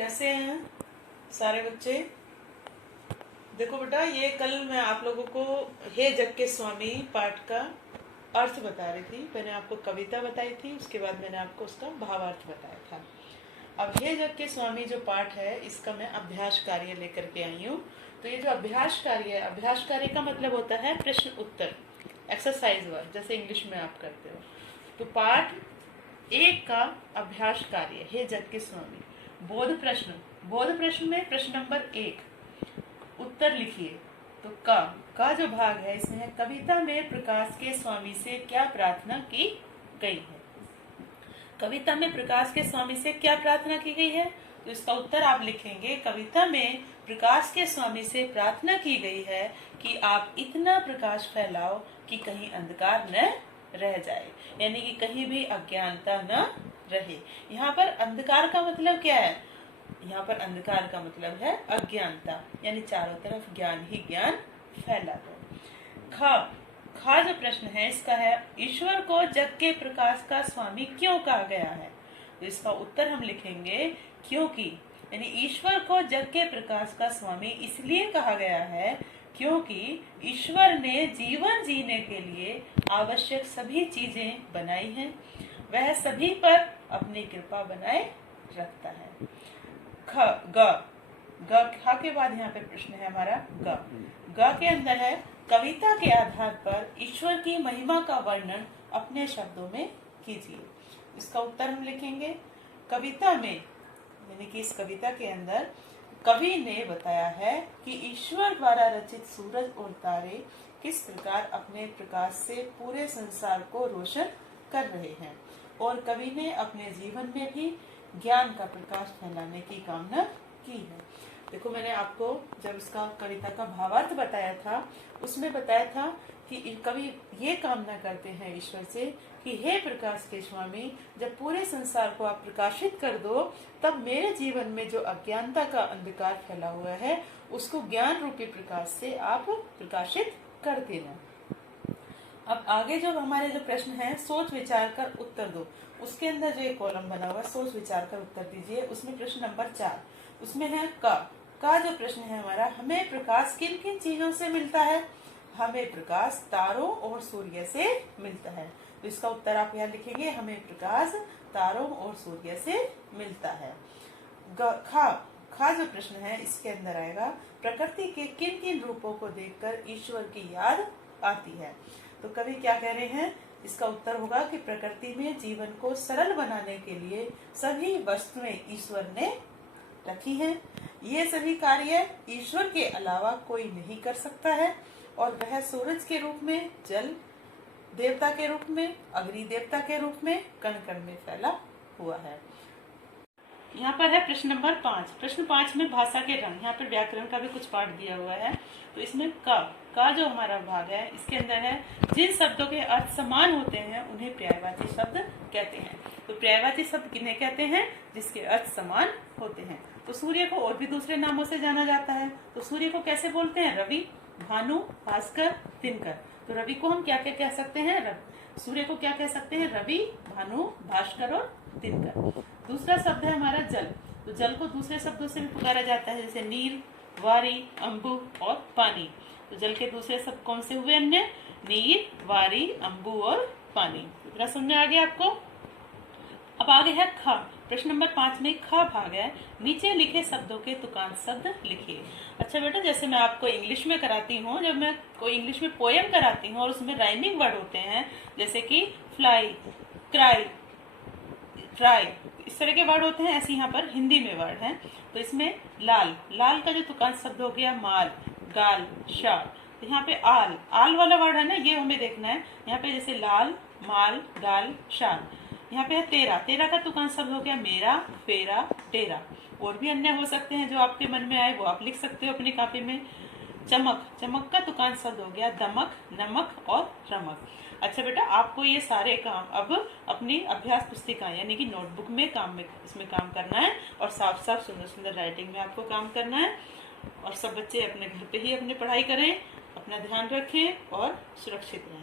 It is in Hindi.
कैसे हैं सारे बच्चे। देखो बेटा, ये कल मैं आप लोगों को हे जग के स्वामी पाठ का अर्थ बता रही थी। मैंने आपको कविता बताई थी, उसके बाद मैंने आपको उसका भावार्थ बताया था। अब हे जग के स्वामी जो पाठ है, इसका मैं अभ्यास कार्य लेकर के आई हूँ। तो ये जो अभ्यास कार्य है, अभ्यास कार्य का मतलब होता है प्रश्न उत्तर, एक्सरसाइज वर्क, जैसे इंग्लिश में आप करते हो। तो पाठ एक का अभ्यास कार्य हे जग के स्वामी, बोध प्रश्न में प्रश्न नंबर 1 उत्तर लिखिए। तो का जो भाग है, इसमें है कविता में प्रकाश के स्वामी से क्या प्रार्थना की गई है। कविता में प्रकाश के स्वामी से क्या प्रार्थना की गई है, तो इसका उत्तर आप लिखेंगे। कविता में प्रकाश के स्वामी से प्रार्थना की गई है कि आप इतना प्रकाश फैलाओ कि कहीं अंधकार न रह जाए, यानी कि कहीं भी अज्ञानता न रहे। यहाँ पर अंधकार का मतलब क्या है? यहाँ पर अंधकार का मतलब है अज्ञानता, यानी चारों तरफ ज्ञान ही ज्ञान फैला दो। खा जो प्रश्न है, इसका है ईश्वर को जग के प्रकाश का स्वामी क्यों कहा गया है। तो इसका उत्तर हम लिखेंगे क्योंकि, यानी ईश्वर को जग के प्रकाश का स्वामी इसलिए कहा गया है क्योंकि ईश्वर ने जीवन जीने के लिए आवश्यक सभी चीजें बनाई हैं। वह सभी पर अपनी कृपा बनाए रखता है। खा के बाद यहाँ पे प्रश्न है हमारा ग के अंदर है कविता के आधार पर ईश्वर की महिमा का वर्णन अपने शब्दों में कीजिए। इसका उत्तर हम लिखेंगे कविता में, यानी कि इस कविता के अंदर कवि ने बताया है कि ईश्वर द्वारा रचित सूरज और तारे किस प्रकार अपने प्रकाश से पूरे संसार को रोशन कर रहे हैं, और कवि ने अपने जीवन में भी ज्ञान का प्रकाश फैलाने की कामना की है। देखो, मैंने आपको जब इसका कविता का भावार्थ बताया था, उसमें बताया था कि कवि ये कामना करते हैं ईश्वर से कि हे प्रकाश के स्वामी, जब पूरे संसार को आप प्रकाशित कर दो, तब मेरे जीवन में जो अज्ञानता का अंधकार फैला हुआ है, उसको ज्ञान रूपी प्रकाश से आप प्रकाशित कर देना। अब आगे जो हमारे जो प्रश्न है, सोच विचार कर उत्तर दो, उसके अंदर जो एक कॉलम बना हुआ है, सोच विचार कर उत्तर दीजिए। उसमें प्रश्न नंबर 4, उसमें है का जो प्रश्न है हमारा, हमें प्रकाश किन किन चीजों से मिलता है। हमें प्रकाश तारों और सूर्य से मिलता है। तो इसका उत्तर आप यहाँ लिखेंगे, हमें प्रकाश तारों और सूर्य से मिलता है। खा जो प्रश्न है, इसके अंदर आएगा प्रकृति के किन किन रूपों को देखकर ईश्वर की याद आती है। तो कवि क्या कह रहे हैं, इसका उत्तर होगा कि प्रकृति में जीवन को सरल बनाने के लिए सभी वस्तुएं ईश्वर ने रखी हैं। ये सभी कार्य ईश्वर के अलावा कोई नहीं कर सकता है, और वह सूरज के रूप में, जल देवता के रूप में, अग्नि देवता के रूप में, कण कण में फैला हुआ है। यहाँ पर है प्रश्न नंबर 5। प्रश्न 5 में भाषा के रंग, यहाँ पर व्याकरण का भी कुछ पाठ दिया हुआ है। तो इसमें का जो हमारा भाग है, इसके अंदर है जिन शब्दों के अर्थ समान होते हैं उन्हें पर्यायवाची शब्द कहते हैं। तो पर्यायवाची शब्द किन्हें कहते हैं, जिसके अर्थ समान होते हैं। तो सूर्य को और भी दूसरे नामों से जाना जाता है। तो सूर्य को कैसे बोलते हैं, रवि, भानु, भास्कर, दिनकर। तो रवि को हम क्या क्या कह सकते हैं, सूर्य को क्या कह सकते हैं, रवि, भानु, भास्कर और दिनकर। दूसरा शब्द है हमारा जल। तो जल को दूसरे शब्दों से भी पुकारा जाता है, जैसे नीर, वारी, अम्बु और पानी। तो जल के दूसरे शब्द कौन से हुए अन्य, नीर, वारी, अम्बु और पानी। इतना समझ आ गया आपको। अब आगे है खा। प्रश्न नंबर 5 में खा भाग है, नीचे लिखे शब्दों के तुकांत शब्द लिखिए। अच्छा बेटा, जैसे मैं आपको इंग्लिश में कराती हूँ, जब मैं कोई इंग्लिश में पोयम कराती हूँ और उसमें राइमिंग वर्ड होते हैं, जैसे कि फ्लाई, क्राई, ट्राई, इस तरह के वर्ड होते हैं, ऐसे यहाँ पर हिंदी में वर्ड हैं। तो इसमें लाल का जो तुकांत शब्द हो गया माल, गाल, शाल। तो यहाँ पे आल वाला वर्ड है ना, ये हमें देखना है। यहाँ पे जैसे लाल, माल, गाल, शाल। यहाँ पे है तेरा का तुकांत शब्द हो गया मेरा, फेरा, डेरा। और भी अन्य हो सकते हैं जो आपके मन में आए, वो आप लिख सकते हो अपनी कॉपी में। चमक का तुकांत शब्द हो गया दमक, नमक और रमक। अच्छा बेटा, आपको ये सारे काम अब अपनी अभ्यास पुस्तिका यानी कि नोटबुक में इसमें काम करना है, और साफ साफ सुंदर सुंदर राइटिंग में आपको काम करना है। और सब बच्चे अपने घर पे ही अपनी पढ़ाई करें, अपना ध्यान रखें और सुरक्षित रहें।